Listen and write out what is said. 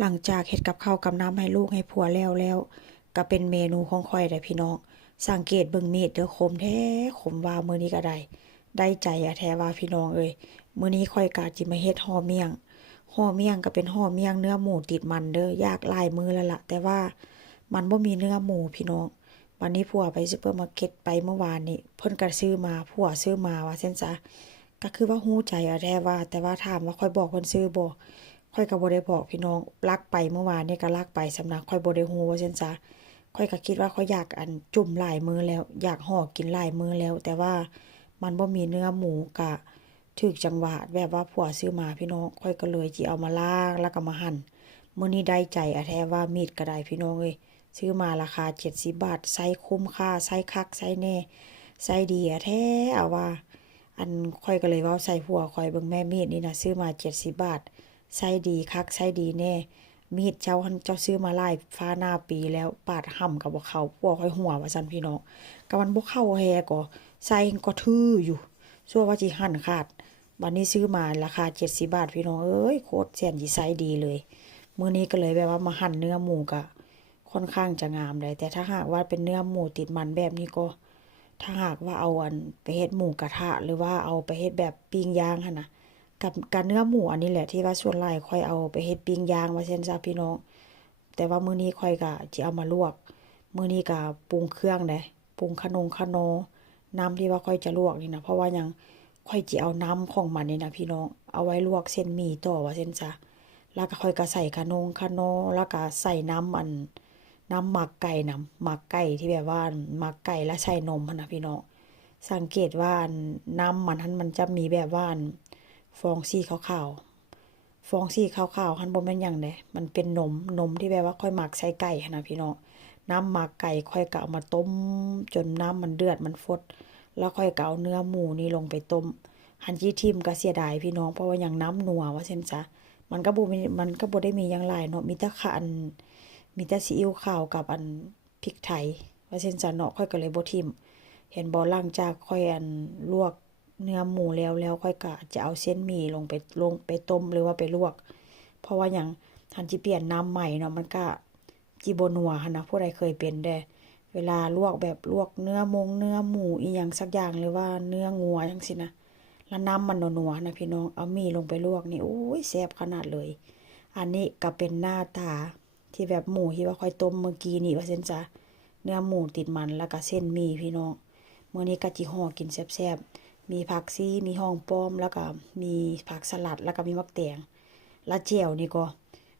หลังจากเฮ็ดกับข้าวกับน้ำให้ลูกให้ผัวแล้วก็เป็นเมนูของข้อยได้พี่น้องสังเกตเบิ่งมีดเด้อคมแท้คมว่ามื้อนี้ก็ได้ใจอะแท้ว่าพี่น้องเอ้ยมื้อนี้ข้อยก็จิมาเฮ็ดห่อเมี่ยงก็เป็นห่อเมี่ยงเนื้อหมูติดมันเด้ออยากหลายมื้อแล้วล่ะแต่ว่ามันบ่มีเนื้อหมูพี่น้องวันนี้ผัวไปซุปเปอร์มาร์เก็ตไปเมื่อวานนี้เพิ่นก็ซื้อมาผัวซื้อมาว่าซั่นซะก็คือว่าฮู้ใจอะแท้ว่าแต่ว่าถามว่าข้อยบอกเพิ่นซื้อบ่ ข้อยก็บ่ได้บอกพี่น้องลักไปเมื่อวานนี่ก็ลักไปสำนักข้อยบ่ได้ฮู้ว่าซั่นซะข้อยก็คิดว่าข้อยอยากจุ่มหลายมื้อแล้วอยากห่อกินหลายมื้อแล้วแต่ว่ามันบ่มีเนื้อหมูก็ถูกจังหวะแบบว่าผัวซื้อมาพี่น้องข้อยก็เลยสิเอามาล้างแล้วก็มาหั่นมื้อนี้ได้ใจอะแท้ว่ามีดก็ได้พี่น้องเอ้ยซื้อมาราคา70บาทไซส์คุ้มค่าไซส์คักไซส์แน่ไซส์ดีอะแท้เอาว่าข้อยก็เลยเว้าใส่ผัวข้อยเบิ่งแม่มีดนี่น่ะซื้อมา70บาท ไส้ดีคักไส้ดีแน่มีดเจ้าหันเจ้าซื้อมาหลายฟ้าหน้าปีแล้วปาดห่ำกับบ่เข้าพวกค่อยหัวว่าซั่นพี่น้องก็มันบ่เข้าแฮก็ไส้ก็ทื่ออยู่ซั่วว่าสิหั่นขาดบัดนี้ซื้อมาราคา70บาทพี่น้องเอ้ยโคตรแสนสิไส้ดีเลยมื้อนี้ก็เลยแบบว่ามาหั่นเนื้อหมูก็ค่อนข้างจะงามเลยแต่ถ้าหากว่าเป็นเนื้อหมูติดมันแบบนี้ก็ถ้าหากว่าเอาไปเฮ็ดหมูกระทะหรือว่าเอาไปเฮ็ดแบบปิ้งย่างหั่นน่ะ กับเนื้อหมูอันนี้แหละที่ว่าส่วนหลายข้อยเอาไปเฮ็ดปิ้งย่างว่าซั่นซะพี่น้องแต่ว่ามื้อนี้ข้อยก็สิเอามาลวกมื้อนี้ก็ปรุงเครื่องเด้ปรุงคะนอน้ำที่ว่าข้อยจะลวกนี่นะเพราะว่าหยังข้อยสิเอาน้ำของมันนี่นะพี่น้องเอาไว้ลวกเส้นหมี่ต่อว่าซั่นซะแล้วก็ข้อยก็ใส่คะนอแล้วก็ใส่น้ำหมักไก่น่ะหมักไก่ที่แบบว่าหมักไก่แล้วใส่นมหั่นน่ะพี่น้องสังเกตว่าน้ำมันหั้นมันจะมีแบบว่าฟองสีขาวๆฟองสีขาวๆหั้นบ่แม่นหยังเดะมันเป็นนมที่แบบว่าค่อยหมักใส่ไก่หั้นน่ะพี่น้องน้ำหมักไก่ค่อยก็เอามาต้มจนน้ำมันเดือดมันฟดแล้วค่อยก็เอาเนื้อหมูนี่ลงไปต้มหันสิทิ่มก็เสียดายพี่น้องเพราะว่าหยังน้ำนัวว่าซั่นซะมันก็บ่ได้มีหยังหลายเนาะมีแต่มีแต่ซีอิ๊วขาวกับพริกไทยว่าซั่นซะเนาะข้อยก็เลยบ่ทิ่มเห็นบ่หลังจากข้อยลวก เนื้อหมูแล้วค่อยก็จะเอาเส้นหมี่ลงไปต้มหรือว่าไปลวกเพราะว่าหยังหันสิเปลี่ยนน้ำใหม่เนาะมันก็จิบ่นัวหั้นนะผู้ใดเคยเป็นเด้เวลาลวกแบบลวกเนื้อหมูอีหยังสักอย่างหรือว่าเนื้องัวจังซี่นะแล้วน้ำมันนัวๆนะพี่น้องเอาหมี่ลงไปลวกนี่โอ้ยแซ่บขนาดเลยอันนี้ก็เป็นหน้าตาที่แบบหมูที่ว่าค่อยต้มเมื่อกี้นี่ว่าซั่นจ้ะเนื้อหมูติดมันแล้วก็เส้นหมี่พี่น้องมื้อนี้ก็จิห่อกินแซ่บๆ มีผักชีมีหอมป้อมแล้วก็มีผักสลัดแล้วก็มีมะแตงแล้วแจ่วนี่ก็